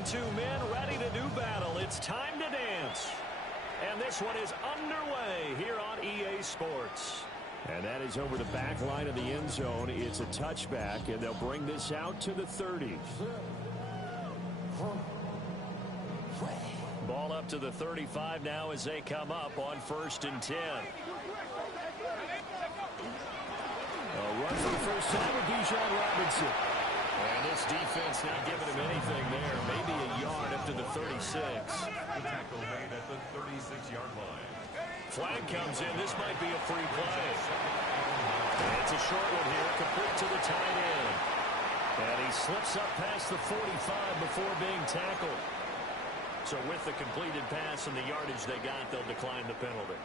22 men ready to do battle. It's time to dance. And this one is underway here on EA Sports. And that is over the back line of the end zone. It's a touchback, and they'll bring this out to the 30. Ball up to the 35 now as they come up on 1st and 10. A run for the first time with Bijan Robinson. And this defense not giving him anything there. Maybe a yard up to the 36. The tackle made at the 36-yard line. Flag comes in. This might be a free play. And it's a short one here, complete to the tight end. And he slips up past the 45 before being tackled. So with the completed pass and the yardage they got, they'll decline the penalty.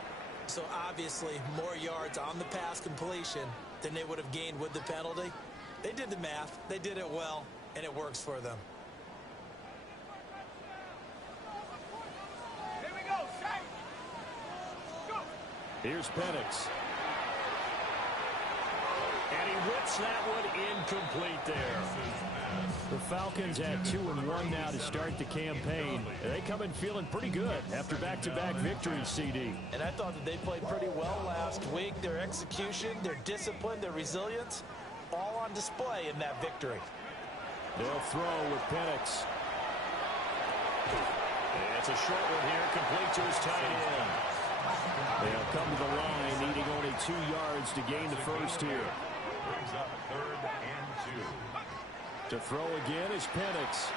So obviously more yards on the pass completion than they would have gained with the penalty. They did the math, they did it well, and it works for them. Here we go, Shaq. Go. Here's Penix. And he whips that one incomplete there. The Falcons at 2-1 now to start the campaign. They come in feeling pretty good after back-to-back victories, CD. And I thought that they played pretty well last week. Their execution, their discipline, their resilience, all on display in that victory. They'll throw with Penix. It's a short one here, complete to his tight end. They'll come to the line, needing only 2 yards to gain the first here. Brings up 3rd and 2. To throw again is Penix.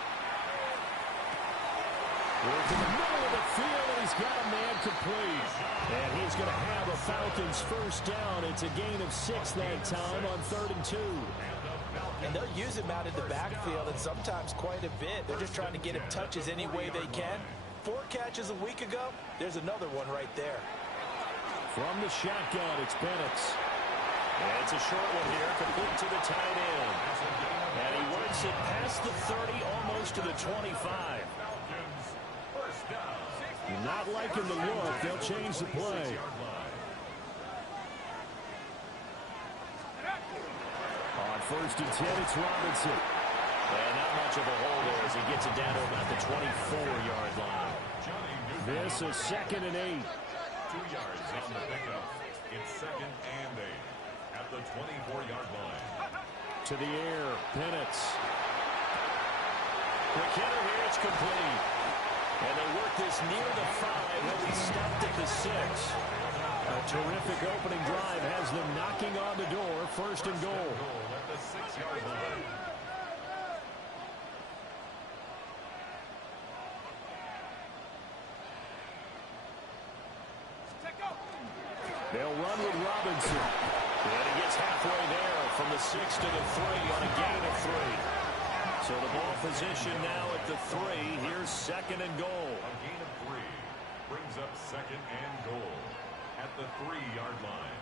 Work in the middle of the field, and he's got a man complete. And he's going to have a Falcons first down. It's a gain of 6 that time on 3rd and 2. And they'll use him out in the backfield, and sometimes quite a bit. They're just trying to get him touches any way they can. 4 catches a week ago, there's another one right there. From the shotgun, it's Penix. And it's a short one here, complete to the tight end. And he works it past the 30, almost to the 25. Not liking the look. They'll change the play. On 1st and 10, it's Robinson. And not much of a hole there as he gets it down to about the 24-yard line. This is 2nd and 8. 2 yards on the pickup. It's 2nd and 8 at the 24-yard line. To the air, Penix. McKinnon here, it's complete. And they work this near the 5. He'll be stopped at the 6. A terrific opening drive has them knocking on the door. 1st and goal. At the 6-yard line. They'll run with Robinson. And he gets halfway there from the 6 to the 3 on a gain of 3. So the ball position now at the 3. Here's 2nd and goal. A gain of 3 brings up 2nd and goal at the 3-yard line.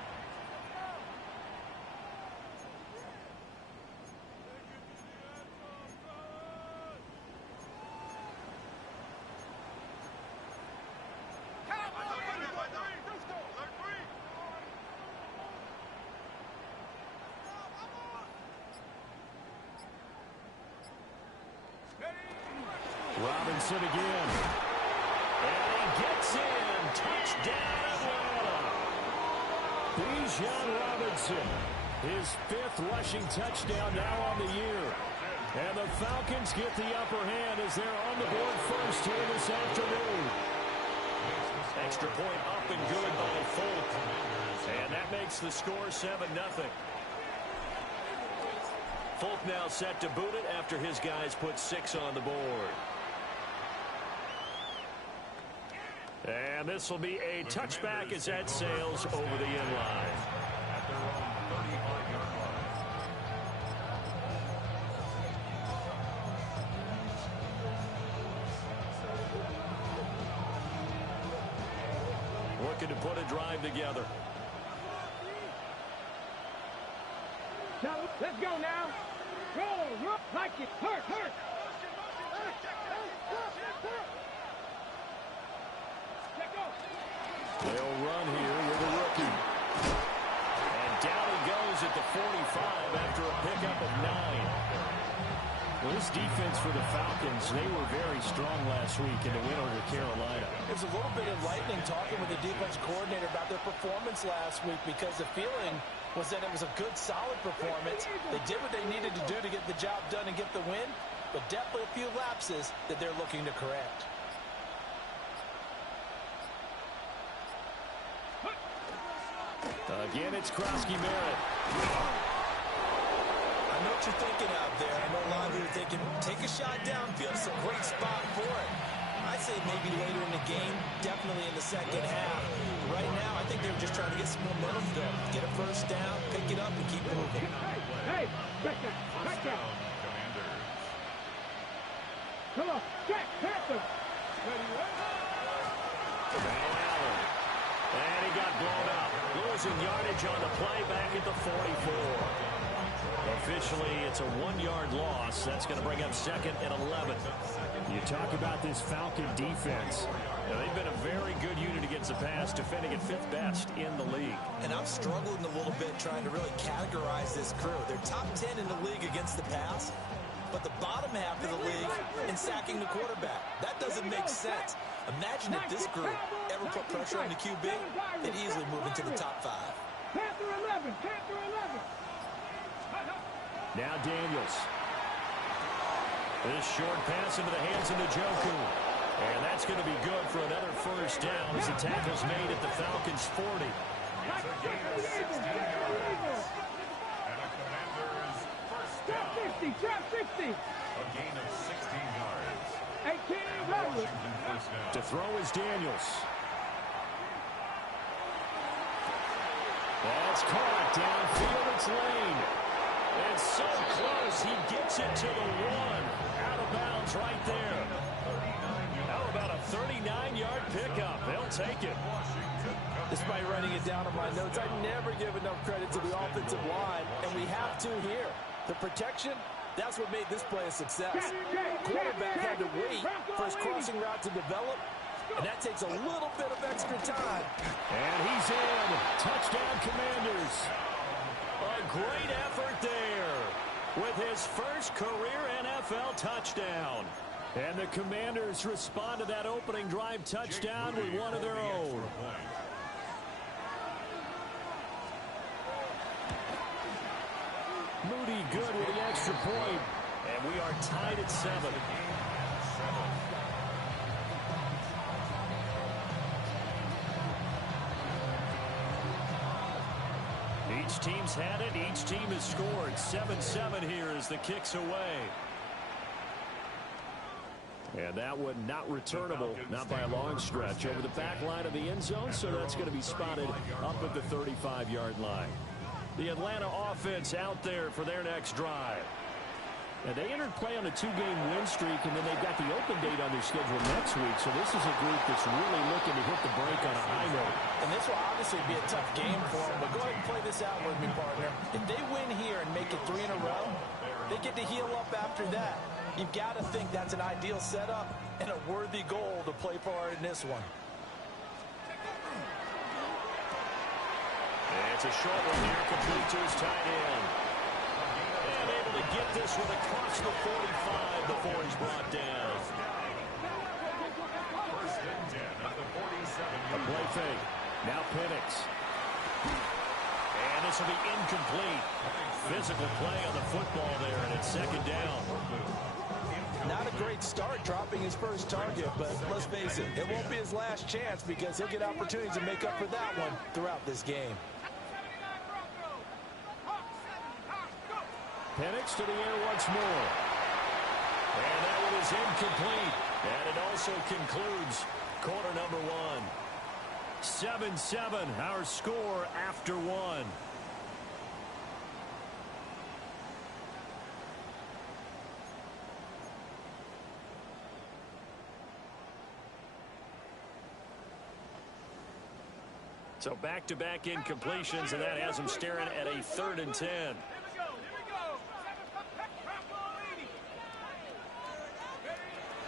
Robinson again. And he gets in. Touchdown, Atlanta. Bijan Robinson. His 5th rushing touchdown now on the year. And the Falcons get the upper hand as they're on the board first here this afternoon. Extra point up and good by Folk. And that makes the score 7-0. Folk now set to boot it after his guys put 6 on the board. And this will be a touchback as that sails over the end line. At their own 35-yard line. Looking to put a drive together. Now, let's go now. Roll, like it. Hurt. They'll run here with a rookie. And down he goes at the 45 after a pickup of 9. Well, this defense for the Falcons, they were very strong last week in the win over Carolina. It was a little bit enlightening talking with the defense coordinator about their performance last week because the feeling was that it was a good, solid performance. They did what they needed to do to get the job done and get the win, but definitely a few lapses that they're looking to correct. Again, it's Krosky-Merritt. I know what you're thinking out there. I know a lot of you are thinking, take a shot downfield. It's a great spot for it. I'd say maybe later in the game, definitely in the second half. Right now, I think they were just trying to get some momentum going. Get a first down, pick it up, and keep moving. Hey, check that. Check that. Come on, check, Panther. And he got blown up. Losing yardage on the play back at the 44. Officially, it's a 1-yard loss. That's going to bring up 2nd and 11. You talk about this Falcon defense. Now, they've been a very good unit against the pass, defending at 5th best in the league. And I'm struggling a little bit trying to really categorize this crew. They're top 10 in the league against the pass, but the bottom half of the league in sacking the quarterback. That doesn't make sense. Imagine if this group ever put pressure on the QB, they'd easily move into the top 5. Panther 11, Panther 11. Now Daniels. This short pass into the hands of Njoku. And that's going to be good for another first down as the tackle's made at the Falcons' 40. It's a gain of 16 yards. And a Commander's first down. Trap 60. A gain of 16 yards. 18 Washington first down. To throw is Daniels. That's caught downfield. It's Lane. And so close, he gets it to the 1. Out of bounds right there. How about a 39-yard pickup? They'll take it. Despite writing it down on my notes, I never give enough credit to the offensive line, and we have to here. The protection, that's what made this play a success. Quarterback had to wait for his crossing route to develop, and that takes a little bit of extra time. And he's in. Touchdown, Commanders. A great effort there with his first career NFL touchdown. And the Commanders respond to that opening drive touchdown with one of their own. Moody good with the extra point. And we are tied at 7. Each team's had it. Each team has scored. 7-7 here as the kick's away. And that one not returnable, not by a long stretch, over the back line of the end zone, so that's going to be spotted up at the 35-yard line. The Atlanta offense out there for their next drive. And they entered play on a 2-game win streak, and then they've got the open date on their schedule next week, so this is a group that's really looking to hit the break on a high note. And this will obviously be a tough game for them, but go ahead and play this out with me, partner. If they win here and make it 3 in a row, they get to heal up after that. You've got to think that's an ideal setup and a worthy goal to play for in this one. And it's a short one here, complete to his tight end. And able to get this one across the 45 before he's brought down. First and 10 at the 47. A play fake. Now Penix. And this will be incomplete. Physical play on the football there, and it's 2nd down. Not a great start dropping his first target, but let's face it, it won't be his last chance because he'll get opportunities to make up for that one throughout this game. Penix to the air once more. And that one is incomplete. And it also concludes quarter number 1. 7-7, our score after 1. So back-to-back incompletions, and that has them staring at a 3rd and 10.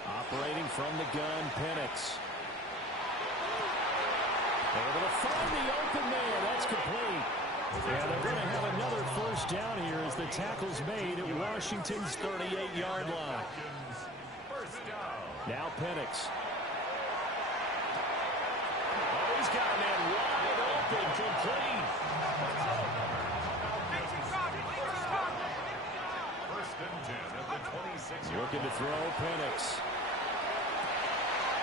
Operating from the gun, Penix. Able to find the open man. That's complete. Yeah, they're going to have another first down here as the tackle's made at Washington's 38-yard line. Now Penix. Oh, he's got a man wide open, complete. First and 10 at the 26. Looking to throw, Penix.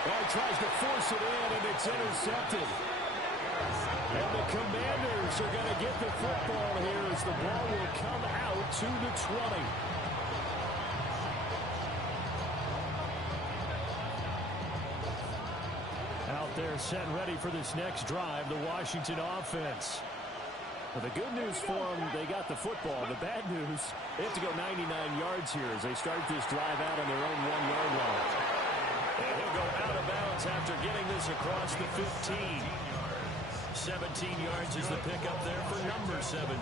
Oh, he tries to force it in, and it's intercepted. And the Commanders are going to get the football here as the ball will come out to the 20. Out there set ready for this next drive, the Washington offense. Well, the good news for them, they got the football. The bad news, they have to go 99 yards here as they start this drive out on their own 1-yard line. And he'll go out of bounds after getting this across the 15. 17 yards is the pickup there for number 17.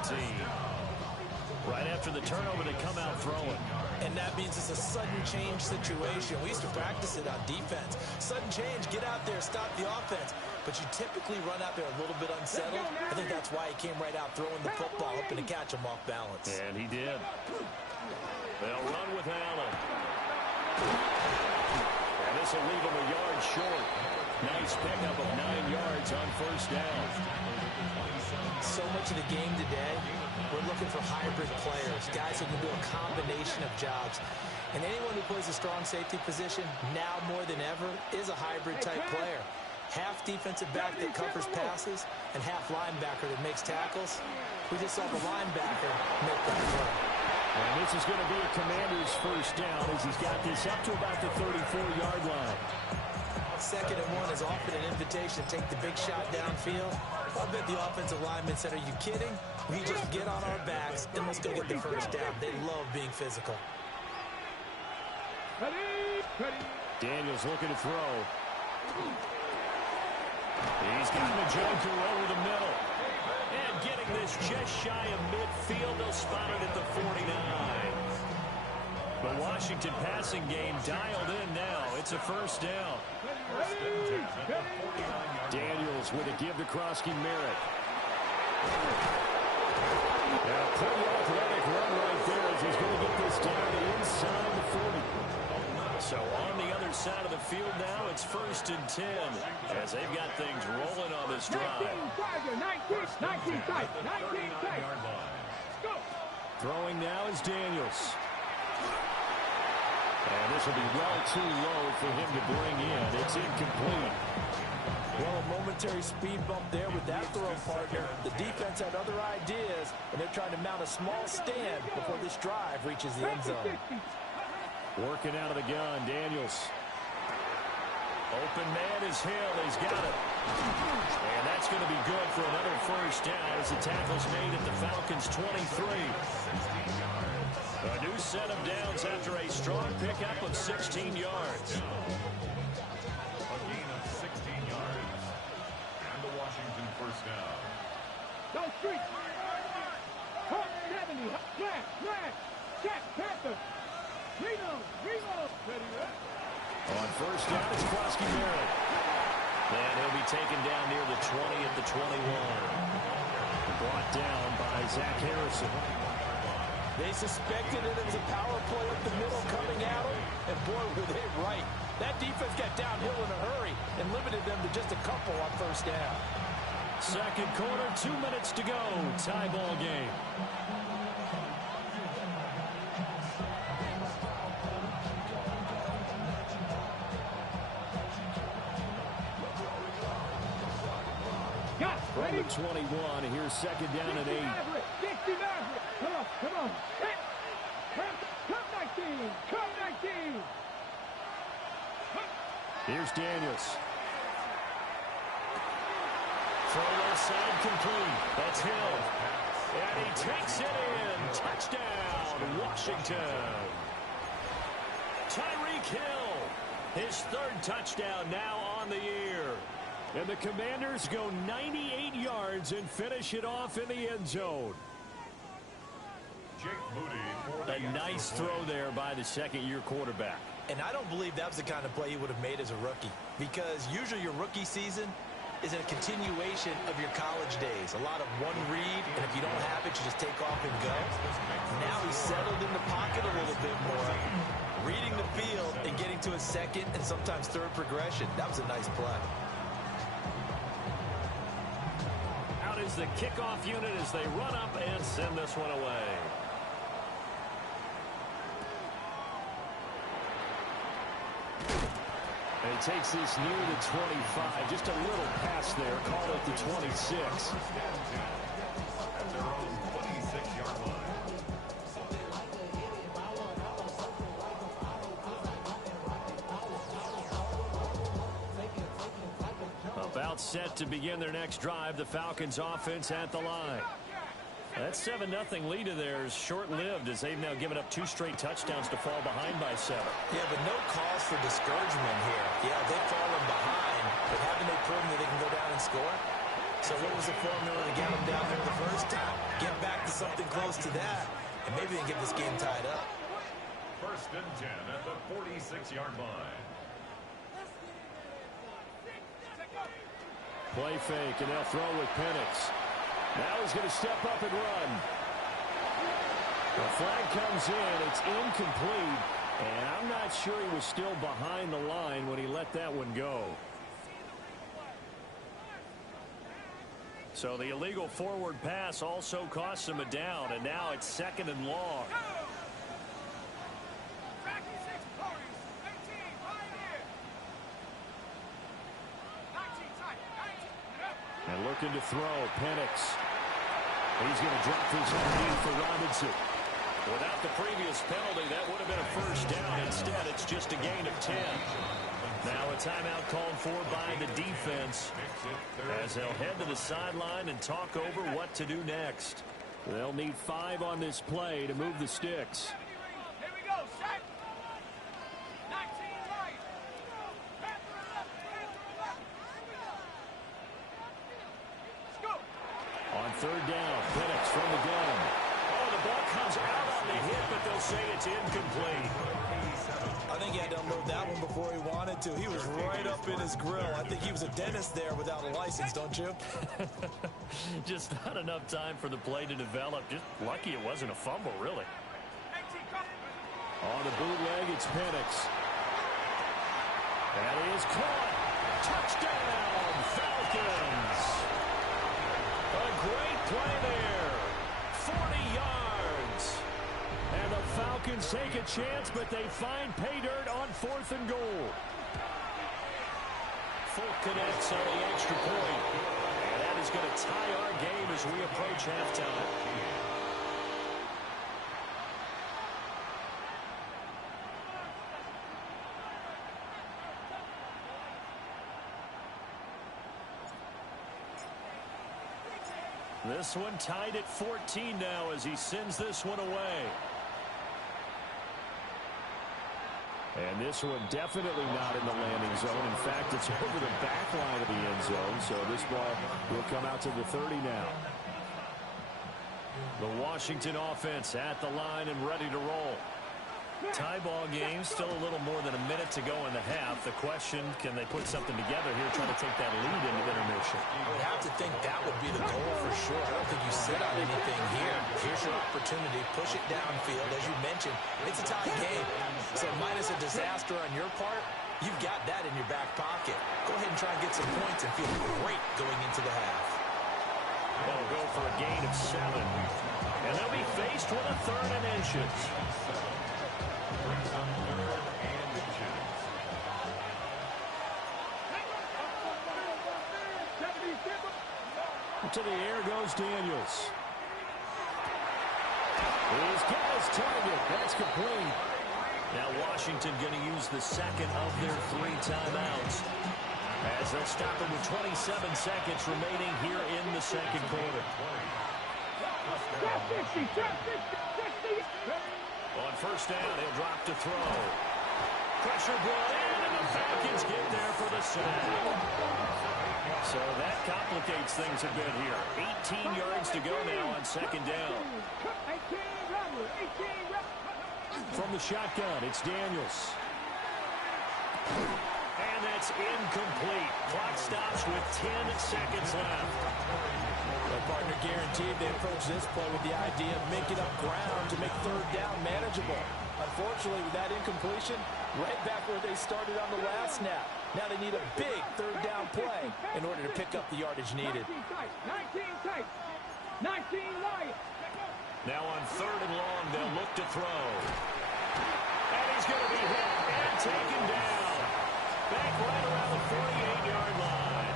Right after the turnover, they come out throwing. And that means it's a sudden change situation. We used to practice it on defense. Sudden change, get out there, stop the offense. But you typically run out there a little bit unsettled. I think that's why he came right out throwing the football, hoping to catch him off balance. And he did. They'll run with Allen. And this will leave him a yard short. Nice pickup of 9 yards on first down. So much of the game today, we're looking for hybrid players, guys who can do a combination of jobs. And anyone who plays a strong safety position, now more than ever, is a hybrid-type player. Half defensive back that covers passes and half linebacker that makes tackles. We just saw the linebacker make that play. And this is going to be a Commander's first down as he's got this up to about the 34-yard line. 2nd and 1 is often an invitation to take the big shot downfield. I bet the offensive linemen said, are you kidding? We just get on our backs and let's go get the first down. They love being physical. Daniels looking to throw. He's got the Joker over the middle. And getting this just shy of midfield. They'll spot it at the 49. The Washington passing game dialed in now. It's a first down. Daniels with a give to Krosky-Merritt. And a pretty athletic run right there as he's going to get this down to inside the 40. So on the other side of the field now, it's 1st and 10 as they've got things rolling on this drive. 19 Throwing now is Daniels. And this will be well too low for him to bring in. It's incomplete. Well, a momentary speed bump there with that throw partner. The defense had other ideas, and they're trying to mount a small stand before this drive reaches the end zone. Working out of the gun, Daniels. Open man is Hill. He's got it. And that's going to be good for another first down as the tackle's made at the Falcons' 23. A new set of downs after a strong pickup of 16 yards. A gain of 16 yards. And the Washington first down. Go street. Hot 70. Flash. Check. Panther. Reload. On first down, it's Krosky-Merritt. And he'll be taken down near the 20 at the 21. Brought down by Zach Harrison. They suspected it was a power play up the middle coming at them, and boy, were they right. That defense got downhill in a hurry and limited them to just a couple on first down. Second quarter, 2 minutes to go. Tie ball game. From the 21, here's second down and 8. 60 Maverick. Come on. Come 19. Here's Daniels. Throw left side complete. That's Hill. And he takes it in. Touchdown, Washington. Tyreek Hill. His 3rd touchdown now on the year. And the Commanders go 98 yards and finish it off in the end zone. Jake Moody. A nice throw there by the second-year quarterback. And I don't believe that was the kind of play he would have made as a rookie. Because usually your rookie season, is a continuation of your college days. A lot of one read, and if you don't have it, you just take off and go. Now he's settled in the pocket a little bit more, reading the field and getting to a second and sometimes third progression. That was a nice play. Out is the kickoff unit as they run up and send this one away. And he takes this near the 25. Just a little pass there. Call it the 26. At their own 26-yard line. About set to begin their next drive. The Falcons offense at the line. That 7-0 lead of theirs short-lived as they've now given up 2 straight touchdowns to fall behind by 7. Yeah, but no cause for discouragement here. Yeah, they've fallen behind, but haven't they proven that they can go down and score? So what was the formula to get them down there the first time? Get back to something close to that, and maybe they can get this game tied up. 1st and 10 at the 46-yard line. Play fake, and they'll throw with Penix. Now he's going to step up and run. The flag comes in. It's incomplete. And I'm not sure he was still behind the line when he let that one go. So the illegal forward pass also costs him a down. And now it's 2nd and long. And looking to throw, Penix. He's going to drop this underneath for Robinson. Without the previous penalty, that would have been a first down. Instead, it's just a gain of 10. Now a timeout called for by the defense as they'll head to the sideline and talk over what to do next. They'll need 5 on this play to move the sticks. Here we go, set. 19 right. Let's go. On 3rd down, Penix from the gun. Oh, the ball comes out on the hit, but they'll say it's incomplete. I think he had to unload that one before he wanted to. He was right up in his grill. I think he was a dentist there without a license, don't you? Just not enough time for the play to develop. Just lucky it wasn't a fumble, really. On the bootleg, it's Penix. That is caught. Touchdown, Falcons. A great play there. 40 yards. And the Falcons take a chance, but they find pay dirt on 4th and goal. Full connects on the extra point. And that is going to tie our game as we approach halftime. This one tied at 14 now as he sends this one away. And this one definitely not in the landing zone. In fact, it's over the back line of the end zone. So this ball will come out to the 30 now. The Washington offense at the line and ready to roll. Tie ball game, still a little more than a minute to go in the half. The question, can they put something together here, trying to take that lead into intermission? I would have to think that would be the goal for sure. I don't think you sit on anything here. Here's your opportunity. Push it downfield. As you mentioned, it's a tie game. So minus a disaster on your part, you've got that in your back pocket. Go ahead and try and get some points and feel great going into the half. They'll go for a gain of 7. And they'll be faced with a 3rd and inches. To the air goes Daniels. He's got his target. That's complete. Now Washington going to use the 2nd of their 3 timeouts as they'll stop it with 27 seconds remaining here in the 2nd quarter. On 1st down, he'll drop to throw. Pressure brought in, and the Falcons get there for the sack. So that complicates things a bit here. 18 yards to go now on 2nd down. From the shotgun, it's Daniels. And that's incomplete. Clock stops with 10 seconds left. The partner guaranteed they approach this play with the idea of making up ground to make third down manageable. Unfortunately, with that incompletion, right back where they started on the last snap. Now they need a big third down play in order to pick up the yardage needed. 19 tight. 19 Lions. Now on third and long, they'll look to throw. And he's going to be hit and taken down. Back right around the 48-yard line.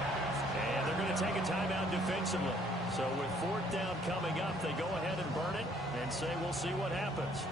And they're going to take a timeout defensively. So with fourth down coming up, they go ahead and burn it and say we'll see what happens.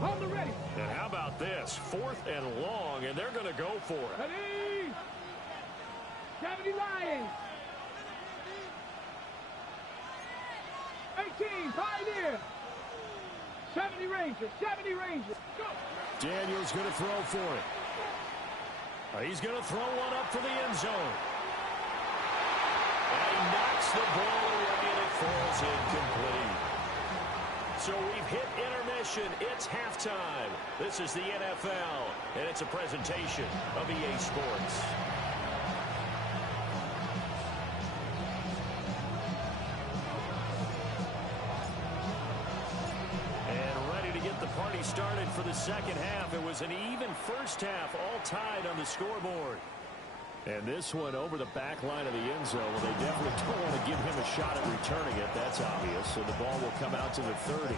On the ready. And how about this? Fourth and long, and they're going to go for it. Ready. 70 Lions. 18, Pioneer. 70 Rangers, 70 Rangers. Go. Daniel's going to throw for it. He's going to throw one up for the end zone. And he knocks the ball away, and it falls incomplete. So we've hit intermission. It's halftime. This is the NFL, and it's a presentation of EA Sports. And ready to get the party started for the second half. It was an even first half, all tied on the scoreboard. And this one over the back line of the end zone. Well, they definitely don't want to give him a shot at returning it. That's obvious. So the ball will come out to the 30.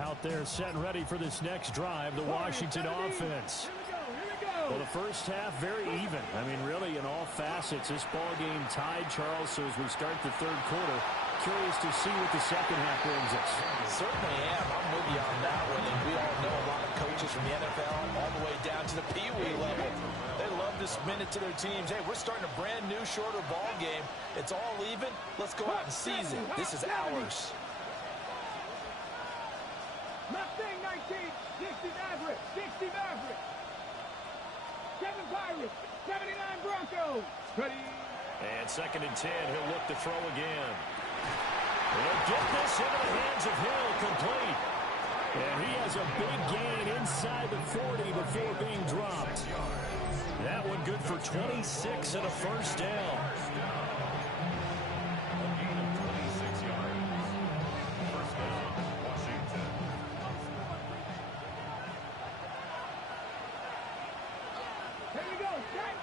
Out there set and ready for this next drive, the Washington offense. Well, the first half, very even. I mean, really, in all facets, this ball game tied, Charles. So as we start the third quarter, curious to see what the second half brings us. Certainly am. I'm with you on that one. And we all know a lot of coaches from the NFL all the way down to the Pee-wee level. They love to submit it to their teams. Hey, we're starting a brand new, shorter ball game. It's all even. Let's go out and seize it. This is ours. Mustang 19, 60 Maverick, 60 Maverick. 7 Pirates, 79 Broncos. Ready. And second and 10, he'll look to throw again. He'll get this into the hands of Hill, complete. And he has a big gain inside the 40 before being dropped. That one good for 26 and a first down. Here we go, set.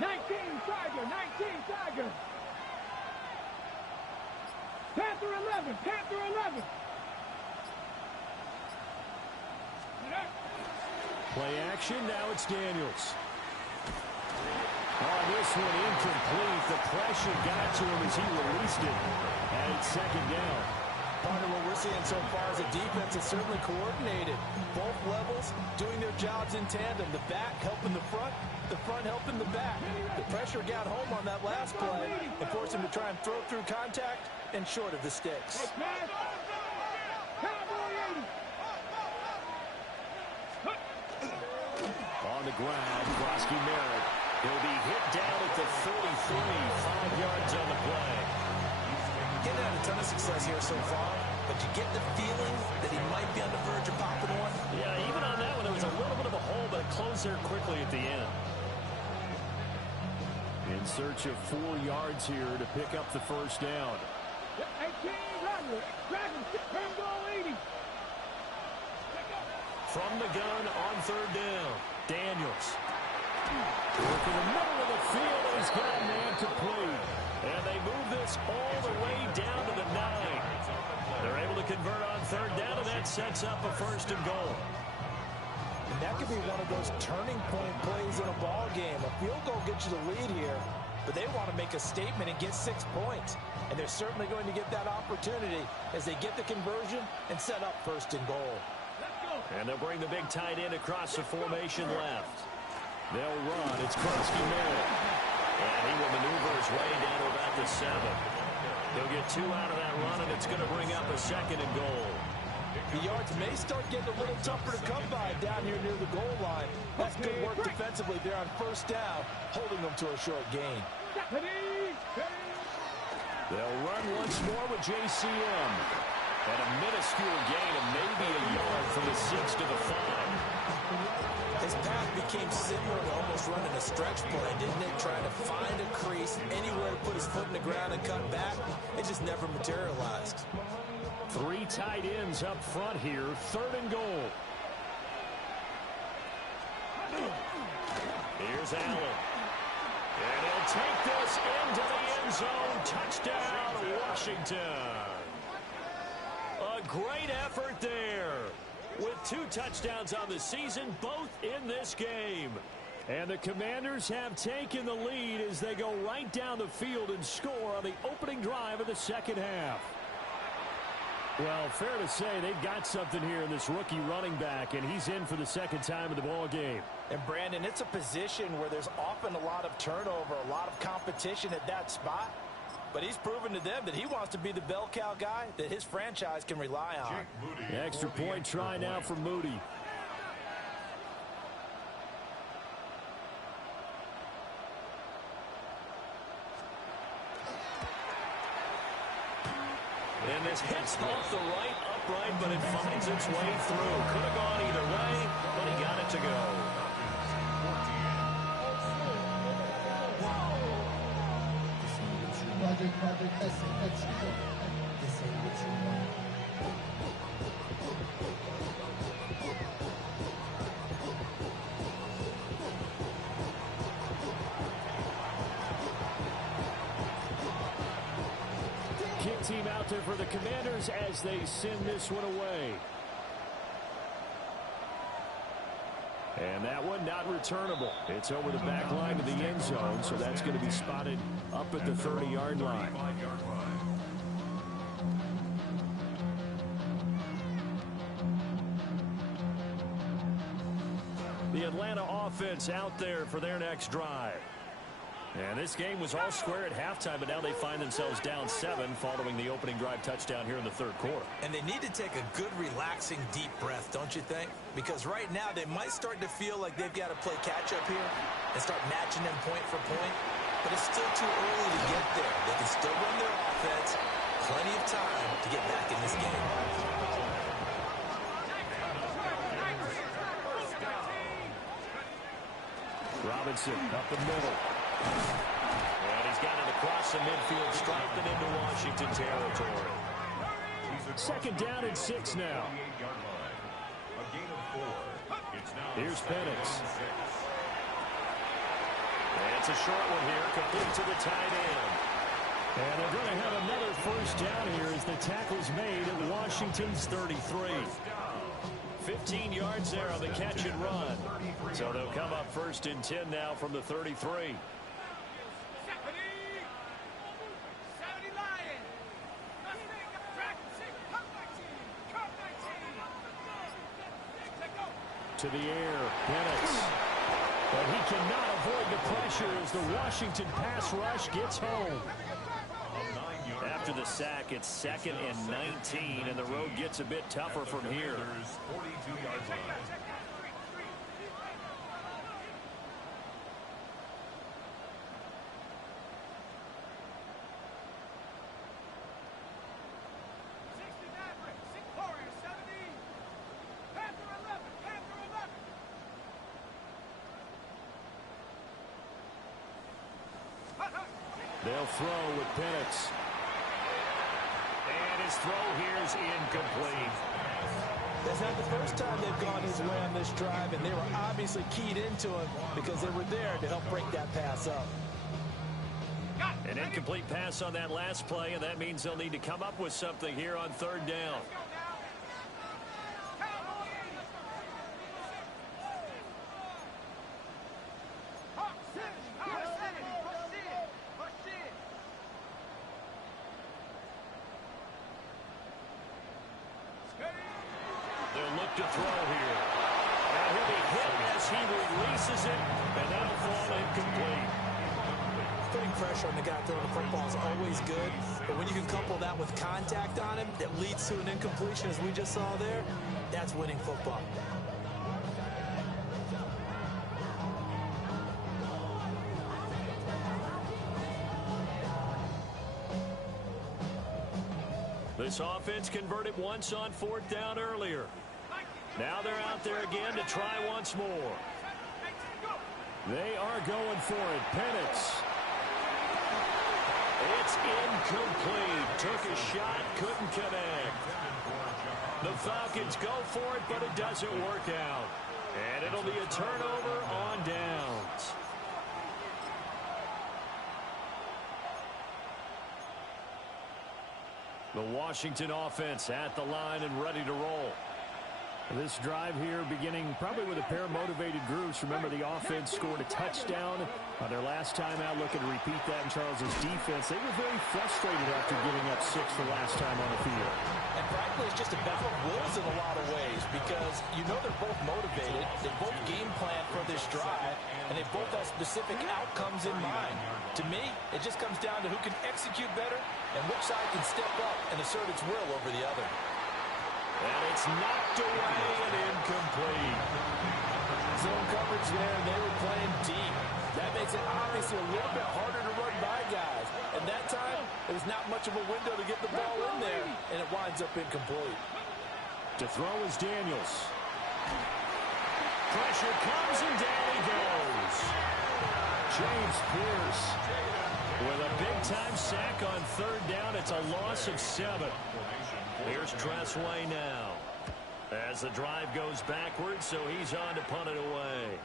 19 Tiger, 19 Tiger. Panther 11, Panther 11. Play action, now it's Daniels. Oh, this one incomplete. The pressure got to him as he released it. And it's second down. Partner, what we're seeing so far is a defense that's certainly coordinated. Both levels doing their jobs in tandem. The back helping the front helping the back. The pressure got home on that last play and forced him to try and throw through contact and short of the sticks. Cowboys! on the ground. Krosky Merritt. He'll be hit down at the 43, 5 yards on the play. Getting had a ton of success here so far, but you get the feeling that he might be on the verge of popping one. Yeah, even on that one, there was a little bit of a hole, but it closed there quickly at the end. In search of 4 yards here to pick up the first down. 18, run, driving, turn goal 80. From the gun on third down, Daniels. Look in the middle of the field, and he's got a man complete. And they move this all the way down to the 9. They're able to convert on third down, and that sets up a first and goal. And that could be one of those turning point plays in a ball game. A field goal gets you the lead here, but they want to make a statement and get 6 points. And they're certainly going to get that opportunity as they get the conversion and set up first and goal. And they'll bring the big tight end across the formation left. They'll run. It's Krosky Merritt. And he will maneuver his way down to about the 7. He'll get 2 out of that run, and it's going to bring up a second and goal. The yards may start getting a little tougher to come by down here near the goal line. That's good work defensively there on first down, holding them to a short gain. They'll run once more with JCM. And a minuscule gain of maybe a yard from the 6 to the 5. His path became similar to almost running a stretch play, didn't it? Trying to find a crease, anywhere to put his foot in the ground and cut back. It just never materialized. 3 tight ends up front here, third and goal. Here's Allen. And he'll take this into the end zone. Touchdown, Washington. A great effort there. With 2 touchdowns on the season, both in this game. And the Commanders have taken the lead as they go right down the field and score on the opening drive of the second half. Well, fair to say they've got something here in this rookie running back, and he's in for the second time in the ball game. And, Brandon, it's a position where there's often a lot of turnover, a lot of competition at that spot. But he's proven to them that he wants to be the bell cow guy that his franchise can rely on. Extra point try now for Moody. And this hits off the right upright, but it finds its way through. Could have gone either way, but he got it to go. Kick team out there for the Commanders as they send this one away. And that one not returnable. It's over the back line of the end zone, so that's going to be spotted up at the 30-yard line. The Atlanta offense out there for their next drive. And this game was all square at halftime, but now they find themselves down 7 following the opening drive touchdown here in the third quarter. And they need to take a good, relaxing, deep breath, don't you think? Because right now they might start to feel like they've got to play catch-up here and start matching them point for point. But it's still too early to get there. They can still run their offense. Plenty of time to get back in this game. Robinson up the middle. And he's got it across the midfield stripe and into Washington territory. Second down and 6 now. Here's Penix. And it's a short one here, complete to the tight end. And they're going to have another first down here as the tackle's made at Washington's 33. 15 yards there on the catch and run. So they'll come up first and 10 now from the 33. To the air, Penix. But he cannot avoid the pressure as the Washington pass rush gets home. After the sack, it's 2nd and 19, and the road gets a bit tougher from here. They'll throw with Penix. And his throw here is incomplete. That's not the first time they've gone his way on this drive, and they were obviously keyed into him because they were there to help break that pass up. An incomplete pass on that last play, and that means they'll need to come up with something here on third down. They'll look to throw here. And he'll be hit as he releases it, and that'll fall incomplete. Putting pressure on the guy throwing the football is always good, but when you can couple that with contact on him that leads to an incompletion, as we just saw there, that's winning football. This offense converted once on fourth down earlier. Now they're out there again to try once more. They are going for it. Penix. It's incomplete. Took a shot, couldn't connect. The Falcons go for it, but it doesn't work out. And it'll be a turnover on downs. The Washington offense at the line and ready to roll. This drive here beginning probably with a pair of motivated groups. Remember, the offense scored a touchdown on their last time out. Looking to repeat that in Charles's defense. They were very frustrated after giving up 6 the last time on the field. And frankly, it's just a battle of wills in a lot of ways because you know they're both motivated. They both game plan for this drive, and they both have specific outcomes in mind. To me, it just comes down to who can execute better and which side can step up and assert its will over the other. And it's knocked away and incomplete. Zone coverage there, and they were playing deep. That makes it obviously a little bit harder to run by guys. And that time, there was not much of a window to get the ball in there, and it winds up incomplete. To throw is Daniels. Pressure comes, and down he goes. James Pierce with a big-time sack on third down. It's a loss of 7. Here's Tressway now. As the drive goes backwards, so he's on to punt it away.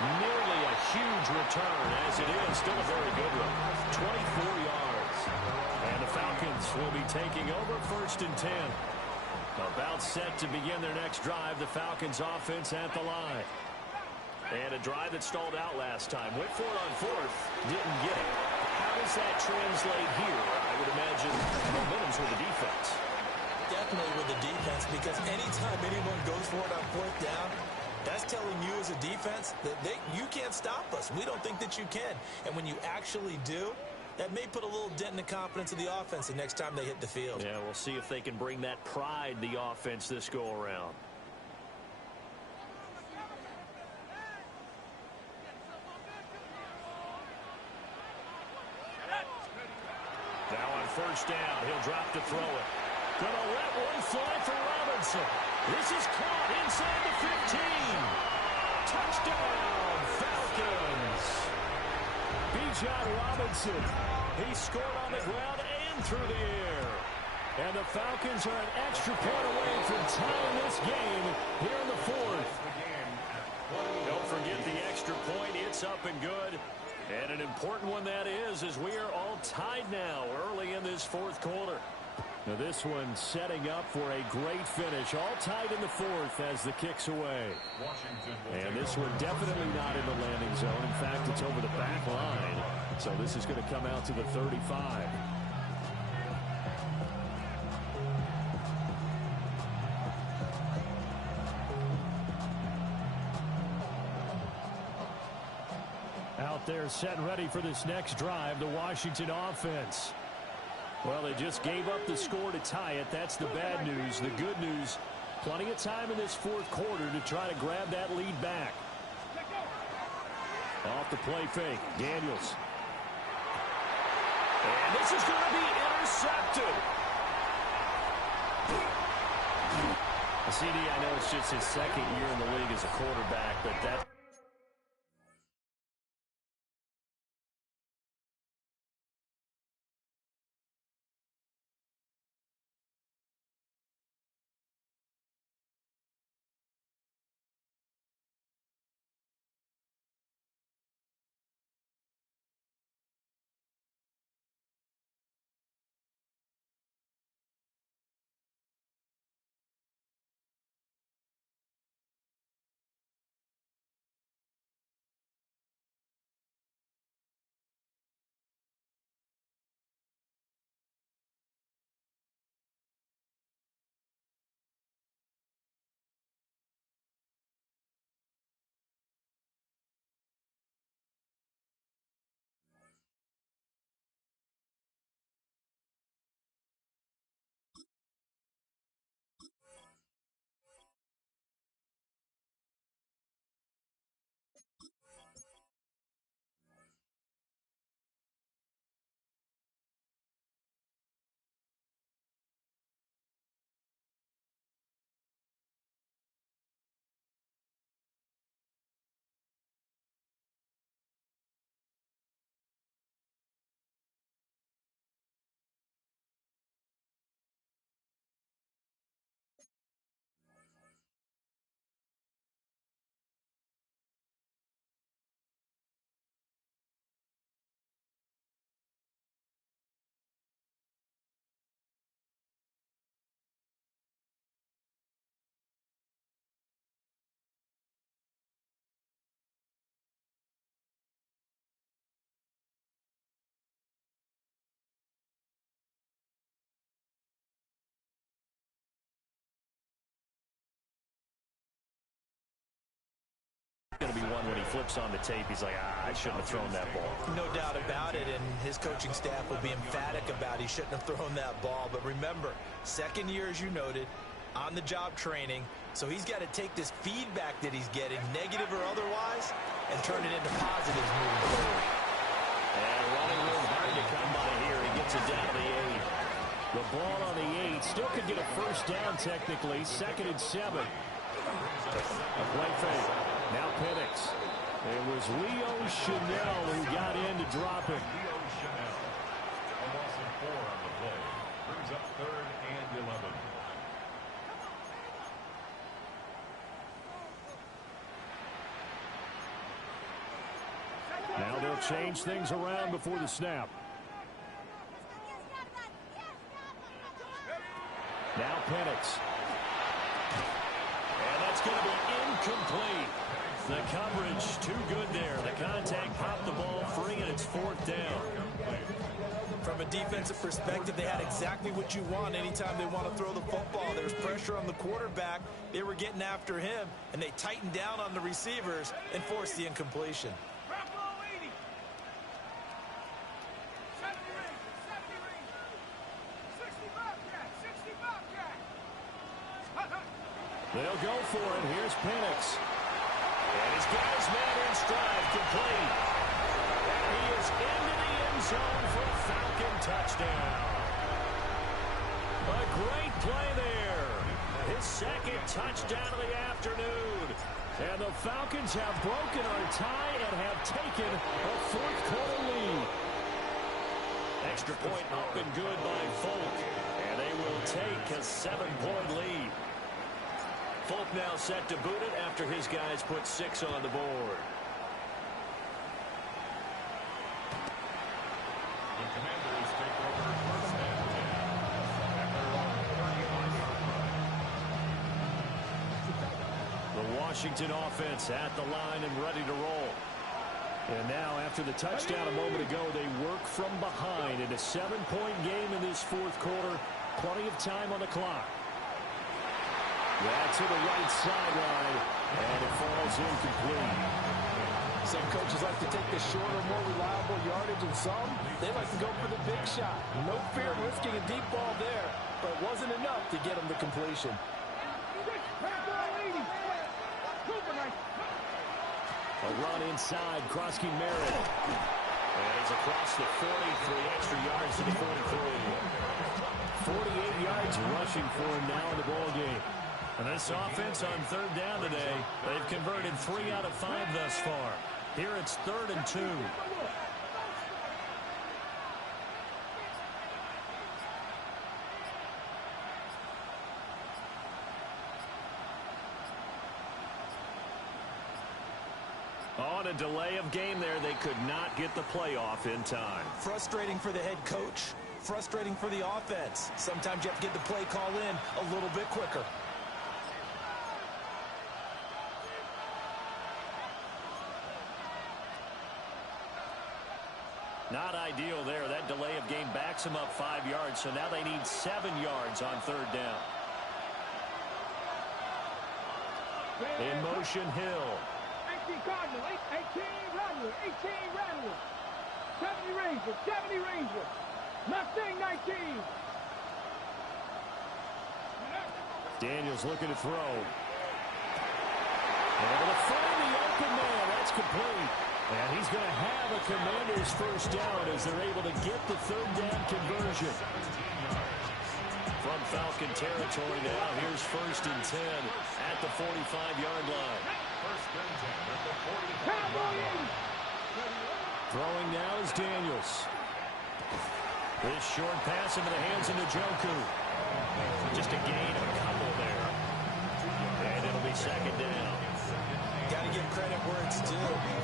Nearly a huge return, as it is. Still a very good one. 24 yards. And the Falcons will be taking over first and 10. About set to begin their next drive. The Falcons offense at the line. And a drive that stalled out last time. Went for it on fourth. Didn't get it. How does that translate here? I would imagine momentum's with the defense. Definitely with the defense, because anytime anyone goes for it on fourth down, that's telling you as a defense that you can't stop us. We don't think that you can. And when you actually do, that may put a little dent in the confidence of the offense the next time they hit the field. Yeah, we'll see if they can bring that pride, the offense, this go-around. Now on first down, he'll drop to throw it. Gonna let one fly for Robinson. This is caught inside the 15. Touchdown, Falcons. Bijan Robinson. He scored on the ground and through the air. And the Falcons are an extra point away from tying this game here in the fourth. Don't forget the extra point. It's up and good. And an important one that is, as we are all tied now early in this fourth quarter. Now this one setting up for a great finish. All tied in the fourth as the kick's away. And this one definitely not in the landing zone. In fact, it's over the back line. So this is going to come out to the 35. Out there set and ready for this next drive, the Washington offense. Well, they just gave up the score to tie it. That's the bad news. The good news, plenty of time in this fourth quarter to try to grab that lead back. Off the play fake, Daniels. And this is going to be intercepted. A CD, I know it's just his second year in the league as a quarterback, but that... Going to be one when he flips on the tape, he's like, I shouldn't have thrown that ball. No doubt about it, and his coaching staff will be emphatic about he shouldn't have thrown that ball. But remember, second year, as you noted, on-the-job training, so he's got to take this feedback that he's getting, negative or otherwise, and turn it into positives moving forward. And running room hard to come by here. He gets it down to the 8. The ball on the 8. Still could get a first down technically. 2nd and 7. A play fake. Now Penix. It was Leo Chanel who got in to drop it. Leo Chanel. A loss of 4 on the play. Brings up 3rd and 11. Now they'll change things around before the snap. Now Penix. And that's going to be incomplete. The coverage too good there. The contact popped the ball free, and it's 4th down. From a defensive perspective, they had exactly what you want anytime they want to throw the football. There's pressure on the quarterback. They were getting after him, and they tightened down on the receivers and forced the incompletion. They'll go for it. Here's Penix. And he's got his man in stride, complete. And he is into the end zone for a Falcon touchdown. A great play there. His 2nd touchdown of the afternoon. And the Falcons have broken our tie and have taken a 4th quarter lead. Extra point up and good by Folk. And they will take a 7-point lead. Folk now set to boot it after his guys put 6 on the board. The Commanders take over 1st and 10. At their own 31-yard line. The Washington offense at the line and ready to roll. And now, after the touchdown a moment ago, they work from behind in a 7-point game in this 4th quarter. Plenty of time on the clock. That's to the right sideline, and it falls incomplete. Some coaches like to take the shorter, more reliable yardage, and some, they like to go for the big shot. No fear of risking a deep ball there, but it wasn't enough to get them the completion. A run inside, Krosky Merritt. And he's across the 40 for the extra yards to the 43. 48 yards rushing for him now in the ball game. And This offense on third down today, they've converted 3 out of 5 thus far. Here it's 3rd and 2. On a delay of game there, they could not get the playoff in time. Frustrating for the head coach. Frustrating for the offense. Sometimes you have to get the play call in a little bit quicker. Not ideal there. That delay of game backs them up 5 yards, so now they need 7 yards on 3rd down. In motion, Hill. 18 Cardinal, 18 Rattler, 18 Rattler. 70 Ranger, 70 Ranger. Mustang 19. Daniels looking to throw. Able to find the open man. That's complete. And he's going to have a Commander's first down as they're able to get the 3rd down conversion. From Falcon territory now, here's 1st and 10 at the 45-yard line. 1st and 10 at the 45-yard line. Throwing now is Daniels. This short pass into the hands of Njoku. Just a gain of a couple there. And it'll be 2nd down. Got to give credit where it's due.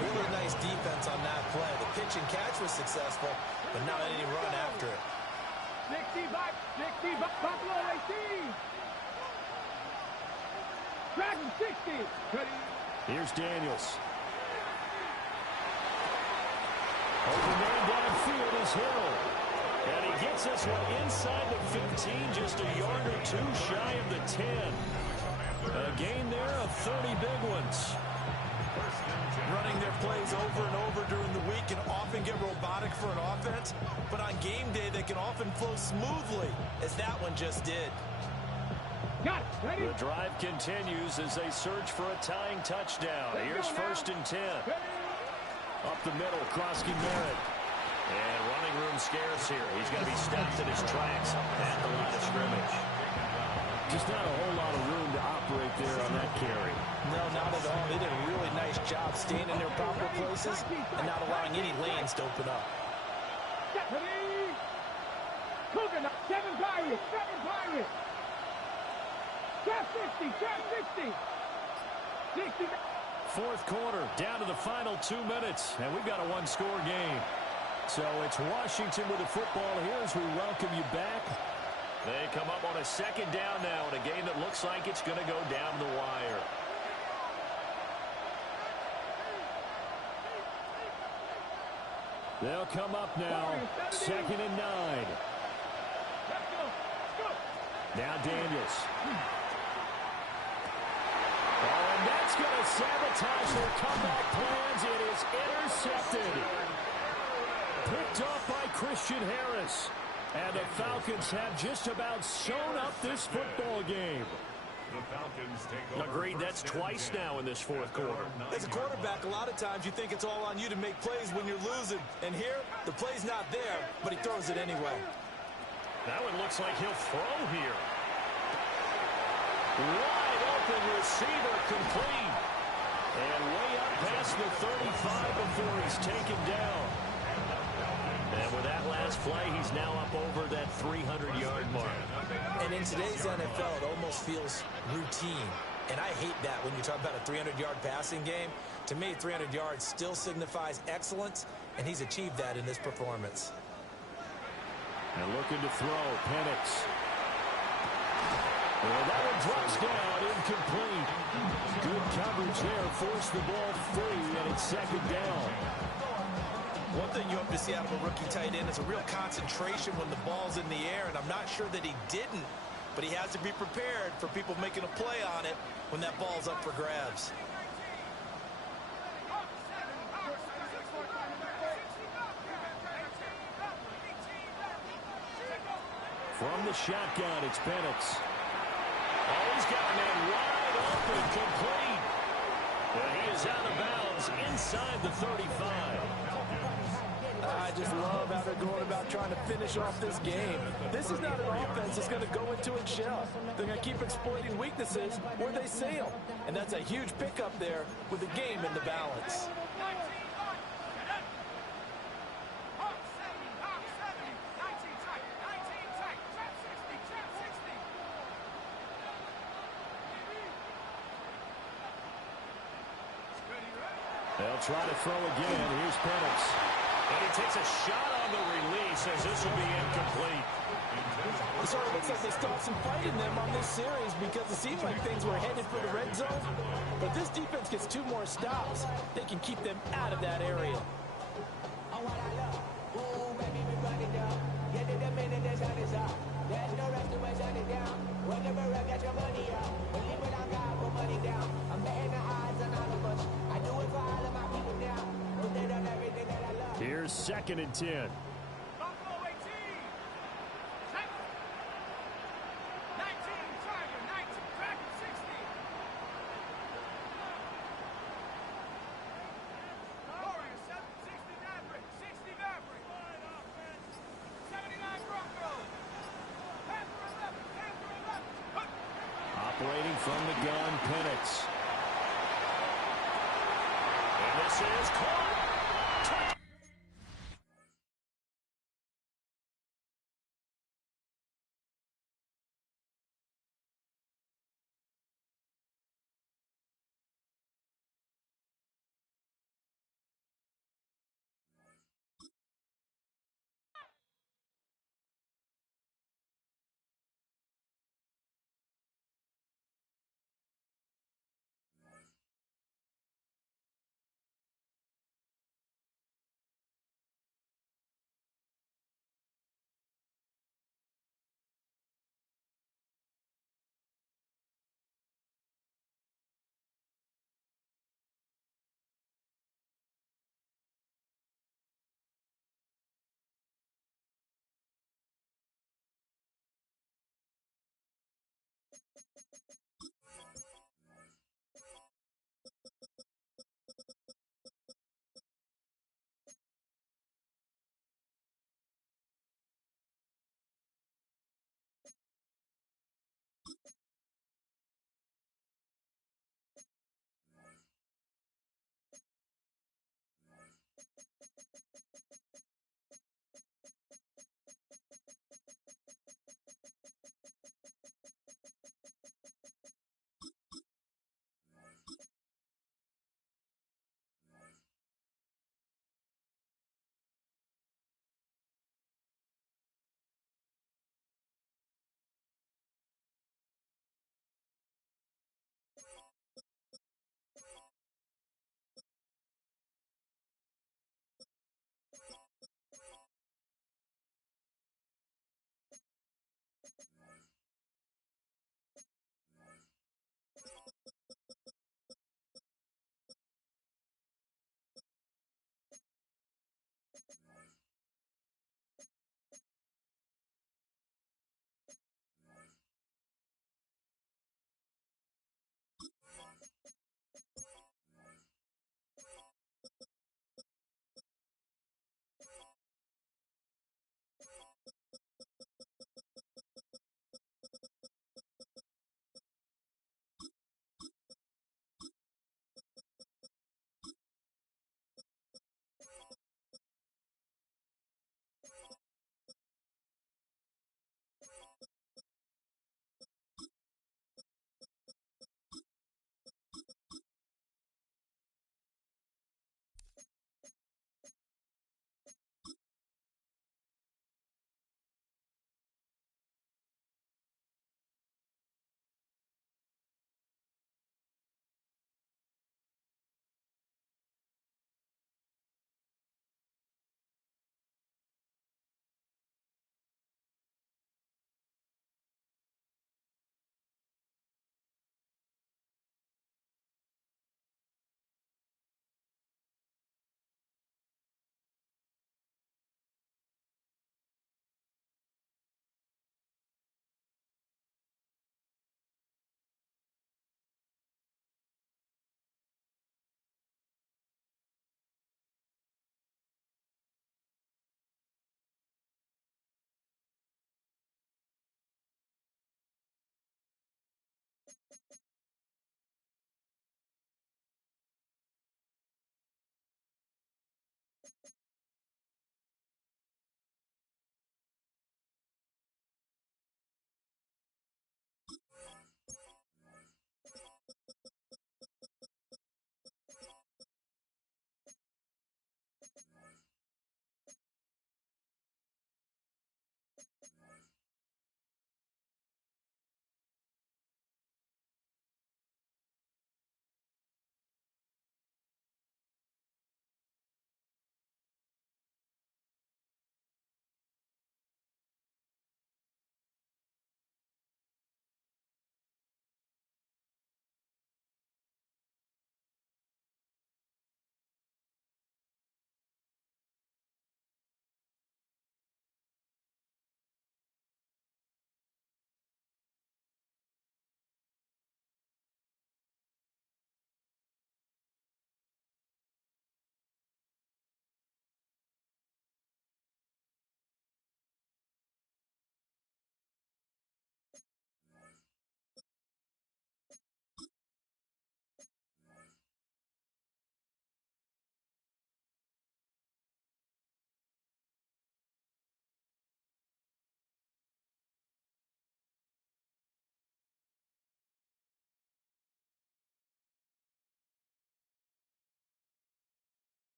Really nice defense on that play. The pitch and catch was successful, but now any run after it. 60 Buffalo 18. Dragon 60. Here's Daniels. Open man downfield is Hill. And he gets this one inside the 15, just a yard or 2 shy of the 10. A gain there of 30 big ones. Running their plays over and over during the week can often get robotic for an offense, but on game day they can often flow smoothly, as that one just did. Got it. Ready? The drive continues as they search for a tying touchdown. Here's 1st and 10. Up the middle, Krosky Merritt. And running room scarce here. He's going to be stopped in his tracks at the line of scrimmage. Just not a whole lot of room to operate there on that carry. No, not at all. They did a really nice job staying in their proper places and not allowing any lanes to open up. Cougar, 7 Pirates, 7 Pirates. Trap 60, trap 60. 60. 4th quarter, down to the final 2 minutes, and we've got a 1-score game. So it's Washington with the football here as we welcome you back. They come up on a 2nd down now in a game that looks like it's going to go down the wire. They'll come up now, 2nd and 9. Now Daniels. Oh, and that's going to sabotage their comeback plans. It is intercepted. Picked off by Christian Harris. And the Falcons have just about sewn up this football game. The Falcons take over. Agreed, that's twice now in this 4th quarter. As a quarterback, a lot of times you think it's all on you to make plays when you're losing. And here, the play's not there, but he throws it anyway. That one looks like he'll throw here. Wide open receiver complete. And way up past the 35 before he's taken down. And with that last play, he's now up over that 300-yard mark. And in today's NFL, it almost feels routine. And I hate that when you talk about a 300-yard passing game. To me, 300 yards still signifies excellence, and he's achieved that in this performance. And looking to throw, Penix. Well, that one drops down, incomplete. Good coverage there, forced the ball free, and it's 2nd down. One thing you hope to see out of a rookie tight end is a real concentration when the ball's in the air, and I'm not sure that he didn't, but he has to be prepared for people making a play on it when that ball's up for grabs. From the shotgun, it's Penix. Oh, he's got a man wide open, complete. And he is out of bounds inside the 35. I just love how they're going about trying to finish off this game. This is not an offense that's going to go into its shell. They're going to keep exploiting weaknesses where they see them. And that's a huge pickup there with the game in the balance. They'll try to throw again. Here's Penix. And he takes a shot on the release as this will be incomplete. It sort of looks like they stopped some fight in them on this series because it seemed like things were headed for the red zone. But this defense gets 2 more stops. They can keep them out of that area. Here's 2nd and 10. Operating from the gun, Penix. And this is caught.